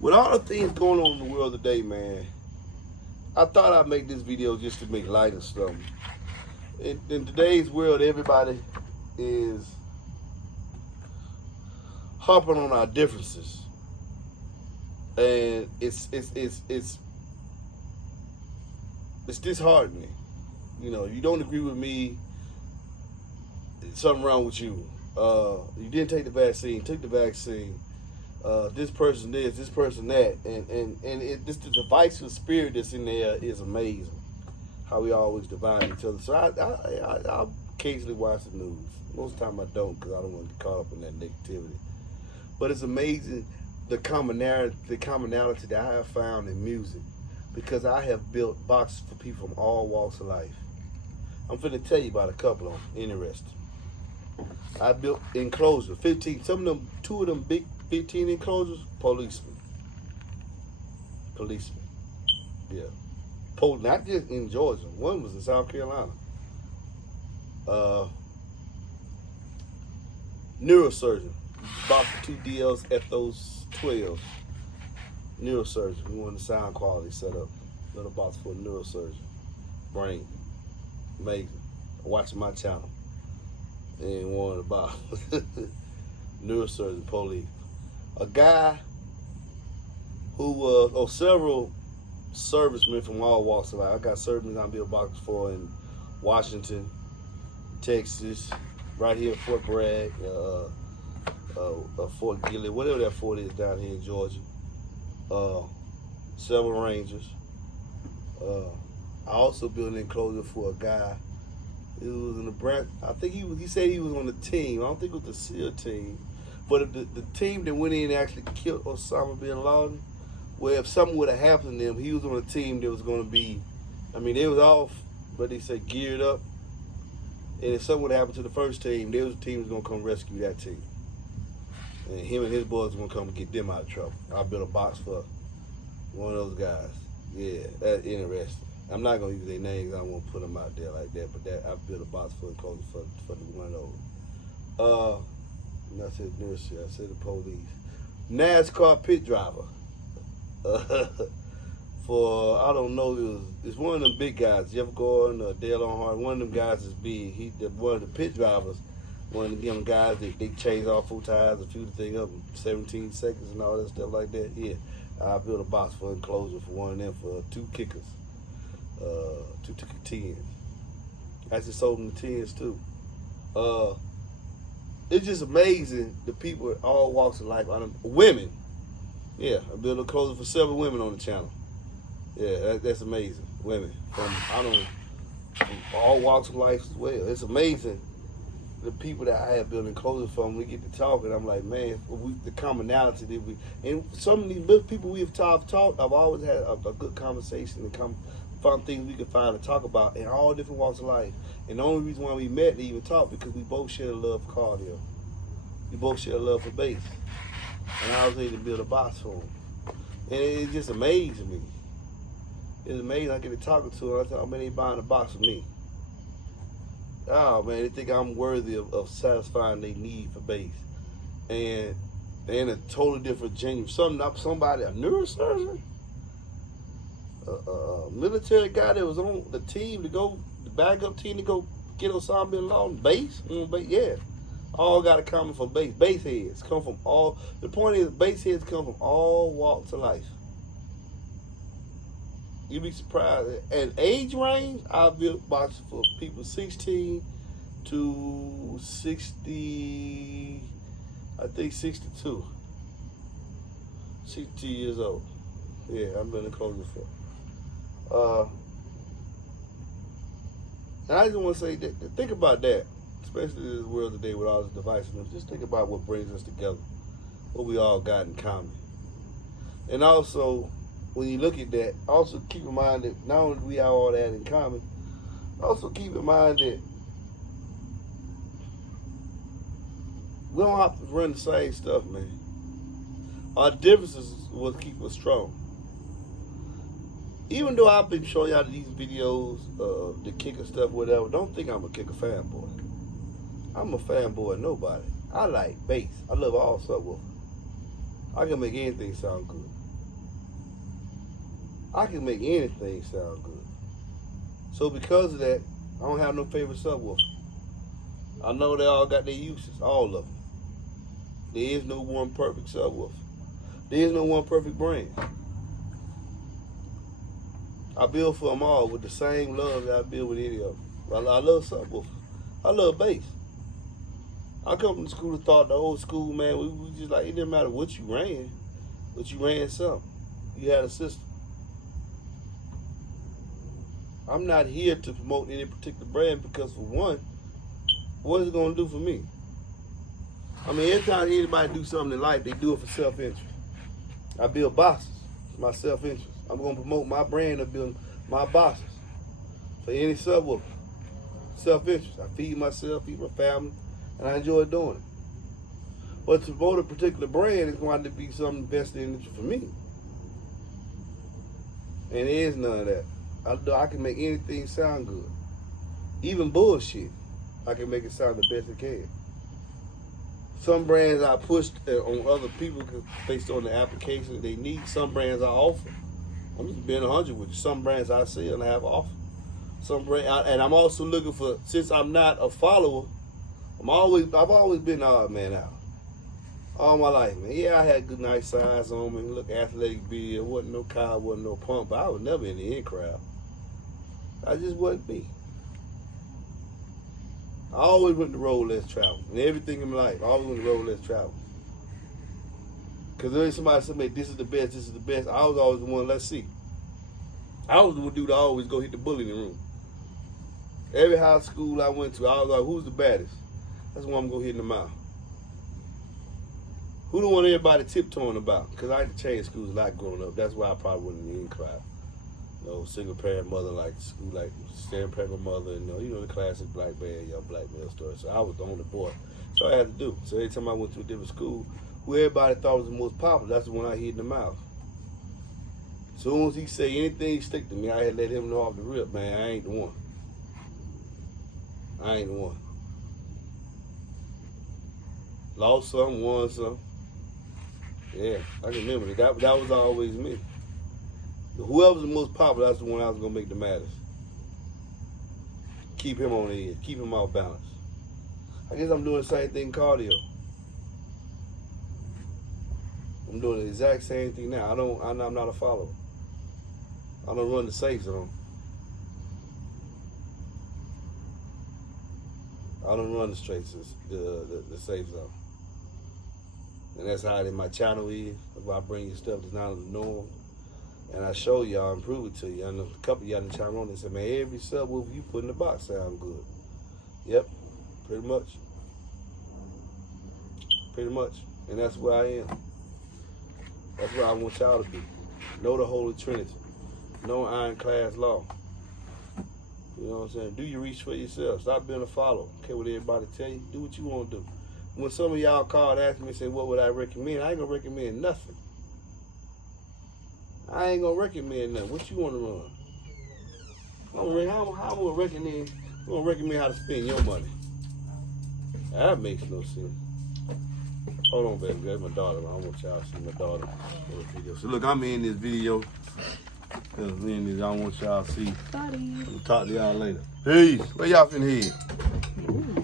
With all the things going on in the world today, man, I thought I'd make this video just to make light of something. In today's world, everybody is harping on our differences, and it's disheartening. You know, you don't agree with me, something wrong with you. You didn't take the vaccine, took the vaccine. This person this person that, and this the divisive spirit that's in there is amazing. How we always divide each other. So I occasionally watch the news. Most of the time I don't because I don't want to get caught up in that negativity. But it's amazing the commonality that I have found in music, because I have built boxes for people from all walks of life. I'm finna tell you about a couple of them. Interesting. I built enclosures, 15. Two of them big 15 enclosures. Policemen. Yeah. Not just in Georgia. One was in South Carolina. Neurosurgeon. Bought the 2 DLs at those 12. Neurosurgeon. We wanted the sound quality set up. Little box for a neurosurgeon. Brain. Amazing. Watching my channel. And one about neurosurgeon police. A guy who was, several servicemen from all walks of life. I got servicemen I built boxes for in Washington, Texas, right here in Fort Bragg, Fort Gillett, whatever that fort is down here in Georgia. Several Rangers. I also built an enclosure for a guy. It was in the branch. I think he said he was on the team. I don't think it was the SEAL team, but the team that went in and actually killed Osama bin Laden. Well, if something would have happened to them, he was on a team that was going to be. I mean, they was off, but they said geared up. And if something would have happened to the first team, there was a team that was going to come rescue that team. And him and his boys were going to come and get them out of trouble. I built a box for one of those guys. Yeah, that's interesting. I'm not gonna use their names. I don't want to put them out there like that. But I built a box for the one of those. I said nurse. I said the police. NASCAR pit driver. For I don't know. It's one of them big guys. Jeff Gordon or Dale Earnhardt. One of them guys is big. One of the pit drivers. One of them guys that they change all 4 tires, a few things up in 17 seconds and all that stuff like that. Yeah, I built a box for enclosure for one of them for 2 kickers. 2 10s. I just sold them the 10s too. It's just amazing the people at all walks of life. Women. Yeah, I built a closer for several women on the channel. Yeah, that's amazing. Women from all walks of life as well. It's amazing the people that I have built enclosures from. We get to talking. I'm like, man, the commonality that we, and some of these people we have talked. I've always had a good conversation and found things we could find to talk about in all different walks of life. And the only reason why we met to even talk because we both share a love for cardio. We both share a love for bass. And I was able to build a box for him. And it just amazed me. It's amazing. I get to talking to her. I thought, man, they buying a box for me. Oh man, they think I'm worthy of satisfying their need for bass. And they're in a totally different genuine. Somebody, a neurosurgeon? Military guy that was on the team the backup team to go get Osama bin Laden, bass, yeah. All got to come from bass. Bass heads come from all. The point is, bass heads come from all walks of life. You'd be surprised. And age range, I've built boxes for people 16 to 60. I think 62. 62 years old. Yeah, I've been in closing for. And I just want to say that, think about that, especially in this world today with all this divisiveness. Just think about what brings us together, what we all got in common. And also, when you look at that, also keep in mind that not only do we have all that in common, also keep in mind that we don't have to run the same stuff, man. Our differences is what keep us strong. Even though I've been showing y'all these videos, the kicker stuff, whatever, don't think I'm a kicker fanboy. I'm a fanboy of nobody. I like bass. I love all subwoofers. I can make anything sound good. I can make anything sound good. So because of that, I don't have no favorite subwoofer. I know they all got their uses, all of them. There is no one perfect subwoofer. There is no one perfect brand. I build for them all with the same love that I build with any of them. I love subwoofers. I love bass. I come from the school of thought, the old school, man, we just like, it didn't matter what you ran, but you ran something. You had a system. I'm not here to promote any particular brand because, for one, what is it going to do for me? I mean, every time anybody do something in life, they do it for self-interest. I build boxes for my self-interest. I'm going to promote my brand of building my boxes for any subwoofer. Self-interest. I feed myself, feed my family, and I enjoy doing it. But to promote a particular brand is going to be something vested in it for me. And there is none of that. I can make anything sound good. Even bullshit, I can make it sound the best it can. Some brands I push on other people based on the application they need. Some brands I offer. I'm just being 100 with you. Some brands I sell and I have offer. And I'm also looking for, since I'm not a follower, I've always been odd man out. All my life, man. Yeah, I had good nice size on me, look athletic build, wasn't no cow, wasn't no pump, but I was never in the in crowd. I just wasn't me. I always went to road less travel. And everything in my life, I always went to road less travel. Because there was somebody said, man, this is the best, this is the best. I was always the one, let's see. I was the one dude that always go hit the bully in the room. Every high school I went to, I was like, who's the baddest? That's the one I'm going to hit in the mouth. Who the one everybody tiptoeing about? Because I had to change schools a lot growing up. That's why I probably wasn't in the in crowd. You know, single parent mother, like school, like staying pregnant mother, and you know the classic black man, young black male story. So I was the only boy. So I had to do. So every time I went to a different school, who everybody thought was the most popular, that's the one I hit in the mouth. As soon as he say anything stick to me, I had to let him know off the rip, man, I ain't the one. I ain't the one. Lost some, won some. Yeah, I can remember that. That was always me. Whoever's the most popular, that's the one I was going to make the matters. Keep him on the edge. Keep him off balance. I guess I'm doing the same thing in cardio. I'm doing the exact same thing now. I'm not a follower. I don't run the safe zone. I don't run the straight the safe zone. And that's how my channel is. That's why I bring you stuff that's not the norm. And I show y'all and prove it to you. I know a couple of y'all in the channel on and said, man, every subwoofer you put in the box sound good. Yep, pretty much. Pretty much. And that's where I am. That's where I want y'all to be. Know the Holy Trinity. Know ironclad law. You know what I'm saying? Do your research for yourself. Stop being a follower. Okay, what everybody tell you. Do what you want to do. When some of y'all called asking me and said, what would I recommend? I ain't going to recommend nothing. I ain't going to recommend nothing. What you want to run? How I'm going to recommend how to spend your money? That makes no sense. Hold on, baby. That's my daughter. I want y'all to see my daughter in this video. So, look, I'm in this video. I don't want y'all to see. I'm going to talk to y'all later. Peace. Where y'all finna head?